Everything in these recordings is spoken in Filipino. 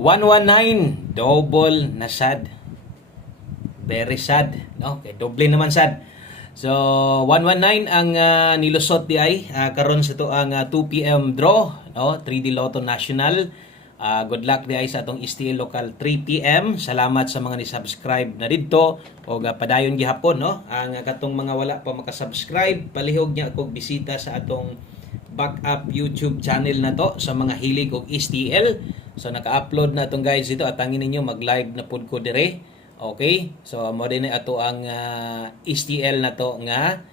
119 double na sad. Very sad, no? Kay doble naman sad. So 119 ang nilusot di ay karon sa to ang 2 PM draw, no? 3D Lotto National. Good luck di ay sa atong STL local 3 PM. Salamat sa mga ni-subscribe na didto o padayon gihapon, no? Ang katong mga wala pa maka-subscribe, palihog niya kog bisita sa atong backup YouTube channel na to sa mga hilig og STL. So naka-upload na itong guys dito at tangin ninyo mag-live na pud ko dire. Okay? So mo din ato ang STL na to nga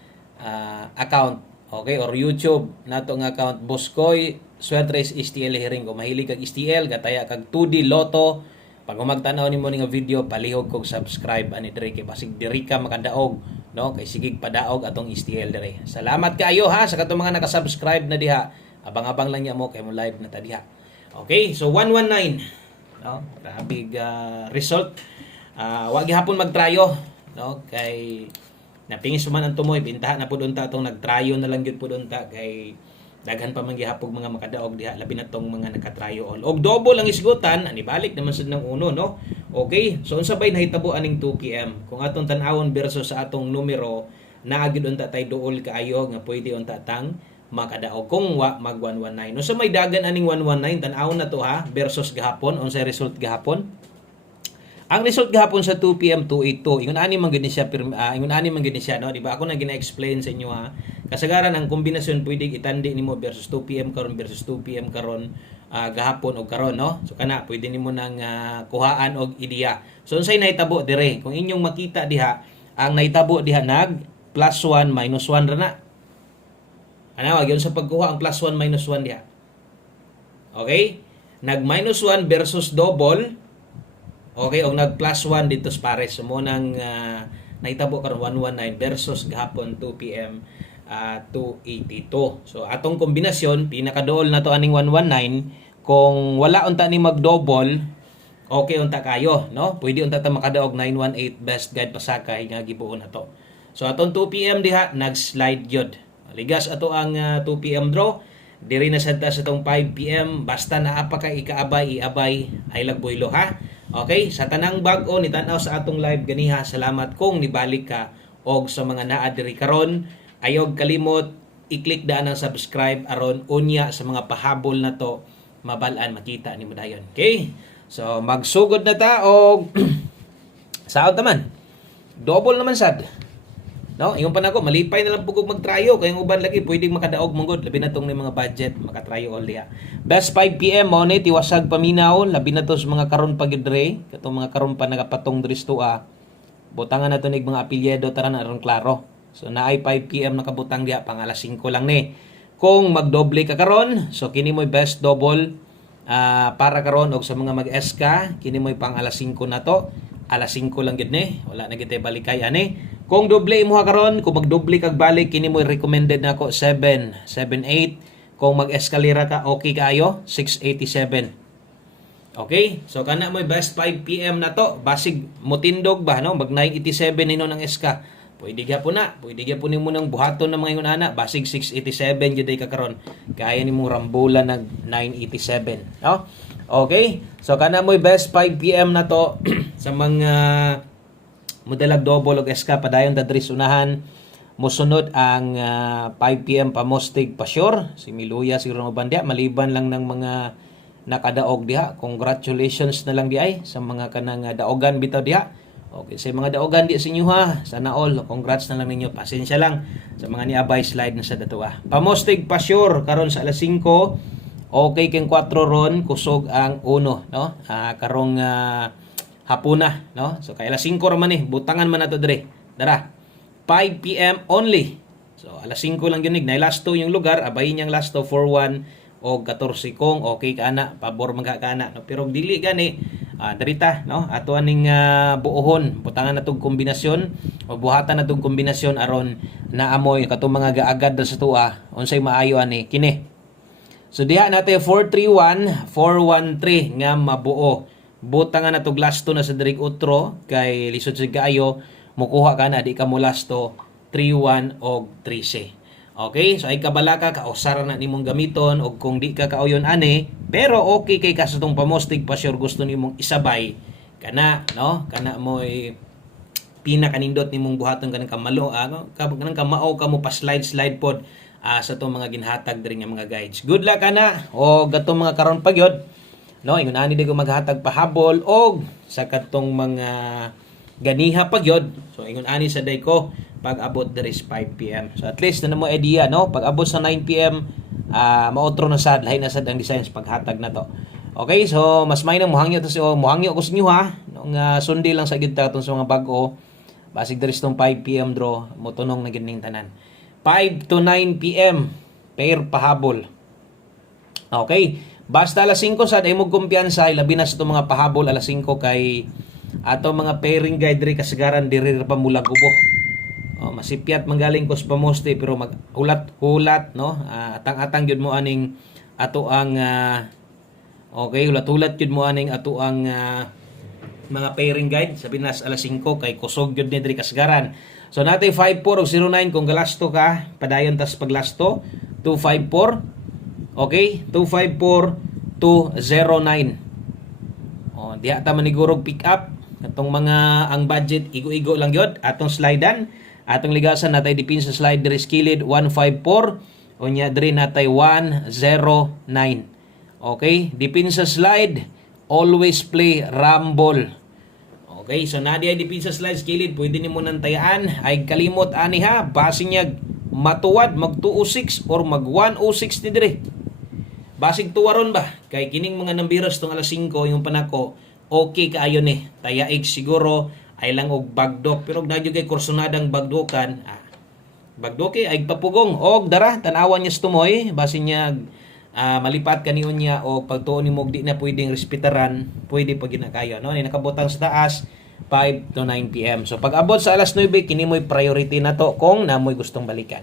account. Okay? Or YouTube na to nga account Boskoy Swertres STL Hearing. Kung mahilig kag STL, gataya kag 2D Lotto. Pag magtanaw nimo ning video, palihog kog subscribe ani dire kay basig diri ka makadaog, no? Kay sigig padaog atong STL dire. Salamat kaayo ha sa katong mga naka-subscribe na diha. Abang-abang lang niya mo kay mo live na ta diha. Okay, so 119. No? Grabe result. Wa gihapon magtrayo, no? Kay napingis man ang tumoy, bintahan na pud unta atong nagtrayo na lang gyud pud unta kay daghan pa man gihapon mga makadaog diha labi na tong mga nakatrayo all. Og double ang isgutan, ani balik naman sad ng uno, no? Okay, so unsa bay nahitabo aning 2 PM? Kung atong tan-awon versus sa atong numero, naa gyud unta tay duol kaayo nga pwede unta tang makadaog kung wa mag 119. No, sa may dagan aning 119 tan-awon na to ha versus gahapon unsa result gahapon? Ang result gahapon sa 2 PM 282. Ingon ani man gid siya ingon ani man gid siya, no? Di ba ako na gina-explain sa inyo ha. Kasagaran ang kombinasyon pwede itandi nimo versus 2 PM karon versus 2 PM karon gahapon og karon, no? So kana pwede nimo nang kuhaan og ideya. So unsay nahitabo dire? Kung inyong makita diha, ang nahitabo diha nag +1 -1 ra na. Ana wag yun sa pagkuha ang +1 -1 diha. Okay? Nag -1 versus double. Okay, og nag +1 dito sa pares. So mo nang nahitabo karon 119 versus gahapon 2 PM 282. So atong kombinasyon pinakaduol na to aning 119 kung wala unta ni mag-double, okay unta kayo, no? Pwede unta ta makadaog 918 best guide pasakay nga gibuon nato. So atong 2 PM diha nag-slide gyud. Ligas ato ang 2 PM draw. Diri na sad ta sa tong 5 PM basta naa pa ka ikaabay iabay ay lagboylo ha. Okay, sa tanang bag-o ni tan-aw sa atong live ganiha, salamat kung nibalik ka og sa mga naa diri karon. Ayog kalimot i-click daan ang subscribe aron unya sa mga pahabol na to mabal-an makita nimo dayon. Okay? So magsugod na ta og saot naman. Double naman sad. No, ingon pa nako malipay na lang pugog magtrayo kay uban lagi pwedeng makadaog manggod labi na tong mga budget makatrayo all diha. Best 5 PM mo ni tiwasag paminaw labi na to sa mga karon pa gyud re katong mga karon pa nagapatong diri sa butangan na to nig mga apelyido taran aron klaro. So naay 5 PM nakabutang diha pang alas 5 lang ni. Kung magdoble ka karon, so kini mo'y best double para karon og sa mga mag-SK, kini mo'y pang alas 5 na to. Alas 5 lang gid ni, wala na gid balikay ani. Kung doble imo karon, kung magdoble kag balik kini mo'y recommended nako 7, 78. Kung mag-eskalera ka okay kaayo 687. Okay? So kana mo'y best 5 PM na to. Basig motindog ba no? Mag 987 nino ng SK. Pwede gyapon na, pwede gyapon nimo nang buhaton ng mga ingon ana, basig 687 gyud ay kakaron. Kaya nimo rambulan nag 987, no? Okay? So kana mo'y best 5 PM na to sa mga modelag double og SK padayon ta diri unahan. Mosunod ang 5 PM pamostig pa sure. Si Miluya siguro mo bandia maliban lang ng mga nakadaog diha. Congratulations na lang di ay sa mga kanang daogan bitaw diha. Okay, sa mga daogan di sa inyo ha, sana all, congrats na lang ninyo, pasensya lang sa mga niabay slide na sa dato Pamostig pa sure, karon sa alas 5, okay keng 4 ron, kusog ang 1, no? Karong hapuna, no? So kay alas 5 raman butangan man nato dire. Dara, 5 PM only. So alas 5 lang ginig, na last 2 yung lugar, abayin niyang last 2, 4-1, o 14 kong okay ka na, pabor magka ka na, no? Pero dili gani, darita no ato aning buohon butangan natong kombinasyon o buhatan natong kombinasyon aron naamoy katong mga gaagad sa tuwa unsay maayo ani kini. So diha natin 431 413 nga mabuo butangan nato glasto na sa dirig utro kay lisod sa kaayo mukuha ka na di ka mo lasto 31 og 13. Okay, so ay kabalaka ka usara na nimong gamiton og kung di ka kauyon ani, pero okay kay ka sa tong pamostig pa sure gusto nimong isabay kana no, kana mo pinakanindot nimong buhaton kanang kamalo kanang kamao ka mo pa slide pod sa tong mga ginhatag diri nga mga guides. Good luck kana o gatong mga karon pagyod no, ingon ani di ko maghatag pahabol og sa katong mga ganiha pagyod. So ingon ani sa day ko pag abot diri is 5 PM. So at least na mo idea no, pag abot sa 9 PM maotro na sad, lahi na sad ang designs paghatag na to. Okay, so mas may nang muhangyo to muhangyo ko sa inyo ha. Nung sundi lang sa gid ta sa mga bag-o. Basig diri tong 5 PM draw mo tunong na gining tanan. 5 to 9 PM per pahabol. Okay, basta alas 5 sad ay mo kumpiyansa labi na sa itong mga pahabol alas 5 kay ato mga pairing guide diri kasagaran diri pa mula gubo. Masipyat manggaling ko sa pamoste pero maghulat-hulat no, atang-atang gyud mo aning ato ang okay, hulat-hulat gyud mo aning ato ang mga pairing guide sabi nas alas 5 kay kusog gyud ni diri kasagaran. So natay 54 ug 09 kung galasto ka padayon tas paglasto 254. Okay, 254 to 09. Diha ta manigurog pick up atong mga ang budget igo-igo lang gyud atong slidean. Atong ligasan natay dipin sa slide diri skilid 154 unya diri natay 109. Okay, dipin sa slide always play rumble. Okay, so nadi ay dipin sa slide skilid pwede nimo nang tayaan ay kalimot ani ha basing niya matuwad mag 206 or mag 106 ni diri. Basig tuwaron ba kay kining mga nambiros tong alas 5 yung panako okay kaayo ni tayaig siguro ay lang og bagdok pero nagyo kay kursonadang bagdokan bagdoke ay papugong og dara tan-awan niya tumoy basin niya malipat kaniyon niya o pagtuon nimo di na pwedeng respetaran pwede pa ginakayo no ni nakabutang sa taas 5 to 9 PM. So pag abot sa alas 9 kini mo'y priority na to kung namoy gustong balikan.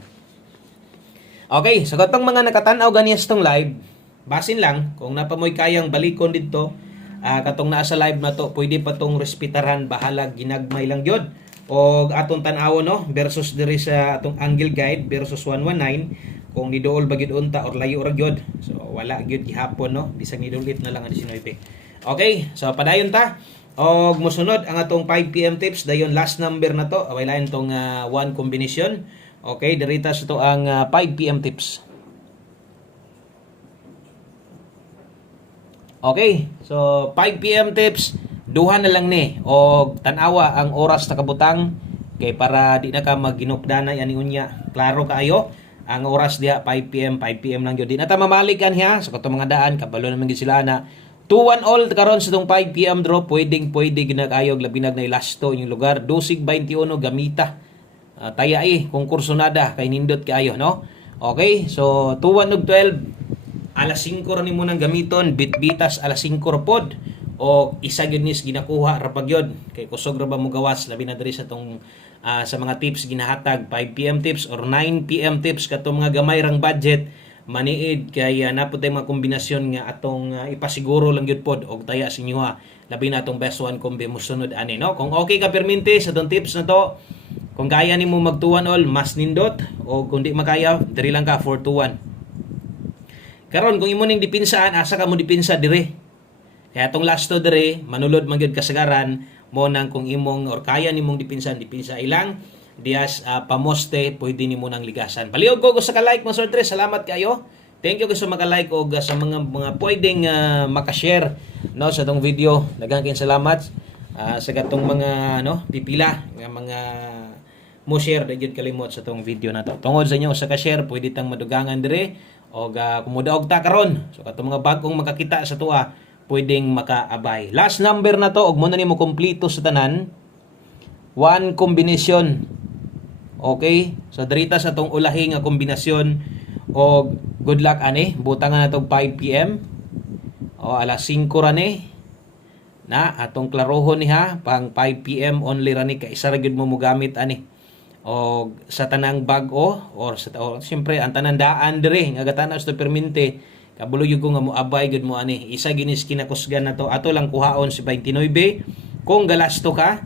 Okay, so katong mga nakatan-aw ganiya tong live basin lang kung napamoy kayang balikon dito katong naa sa live na to pwede pa tong respetaran bahala ginagmay lang gyud og atong tan-awon no versus diri sa atong angle guide versus 119 kung niduol ba gyud unta or layo ra gyud so wala gyud gihapon no bisag nidulit na lang ang 19. Okay, so padayon ta og mosunod ang atong 5 PM tips dayon last number na to away lain tong one combination. Okay, dirita sa to ang 5 PM tips. Okay, so 5 PM tips, duha na lang ni o tan-awa ang oras na kabutang kay para di na ka magginukdanay ani unya. Klaro kaayo ang oras diha 5 PM lang gyud. Di na ta mamalikan ha sa katong mga daan kabalo naman gid sila na 2-1 all karon sa tong 5 PM draw pwede ginag-ayog labi nag na lasto inyong lugar 12-21 gamita. Tayai kung kursonada kay nindot kaayo no. Okay, so 2-1 ug 12 alas 5 ra nimo nang gamiton bitbitas alas 5 ra pod o isa gyud nis ginakuha ra pagyod kay kusog ra ba mo gawas labi na diri sa tong sa mga tips ginahatag 5 PM tips or 9 PM tips katong mga gamay rang budget maniid kay napud tay mga kombinasyon nga atong ipasiguro lang gyud pod og taya sa inyo ha labi na atong best one kombi mosunod ani no kung okay ka permente sa tong tips na to kung kaya nimo mag 2-1 all mas nindot o kung di makaya diri lang ka 4-2-1. Karon kung imo ning dipinsaan asa ka mo dipinsa dire. Kaya tong last to dire manulod man gyud kasagaran mo nang kung imong or kaya nimong dipinsa ilang dias pamoste pwede nimo nang ligasan. Paliog ko sa ka-like mo sortre salamat kayo. Thank you sa maka-like og sa mga pwedeng maka-share no sa tong video. Daghang kayong salamat sa gatong mga pipila nga mga mo share gyud kalimot sa tong video na to. Tungod sa inyo sa ka-share pwede tang madugangan dire og kumudaog ta karon so katong mga bagong makakita sa tuwa pwedeng makaabay. Last number na to og mo na nimo kompleto sa tanan one combination. Okay, so dirita sa tong ulahi nga kombinasyon og good luck ani butangan natong 5 PM o alas 5 ra ni na atong klarohon ni ha pang 5 PM only ra ni kay isa ra gyud mo gamit ani o sa tanang bag-o or siyempre ang tanandaan dire nga gatanaw sa permente kabulo yung nga mo abay gud mo ani isa ginis kinakusgan na to ato lang kuhaon si 29 kung galasto ka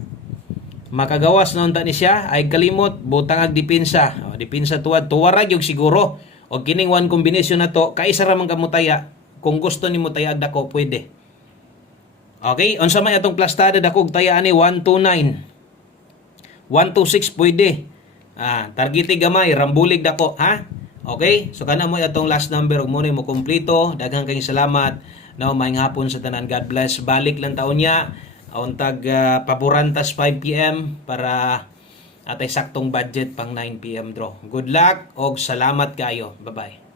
makagawas na unta ni siya ay kalimot butang ag depensa. Depensa tuwad tuwarag yung siguro. O kining one combination na to kaisa ra man kamutaya. Kung gusto nimo tayag dako pwede. Okay, unsa may atong plastada dakog taya ani 129. 126 pwede. Targeti gamay, rambulig dako, ha? Okay? So kana mo atong last number ug mo ni mo kumpleto. Daghang kayong salamat. Now maayong hapon sa tanan. God bless. Balik lang taon niya. Untag paborantas 5 PM para atay saktong budget pang 9 PM draw. Good luck og salamat kayo. Bye-bye.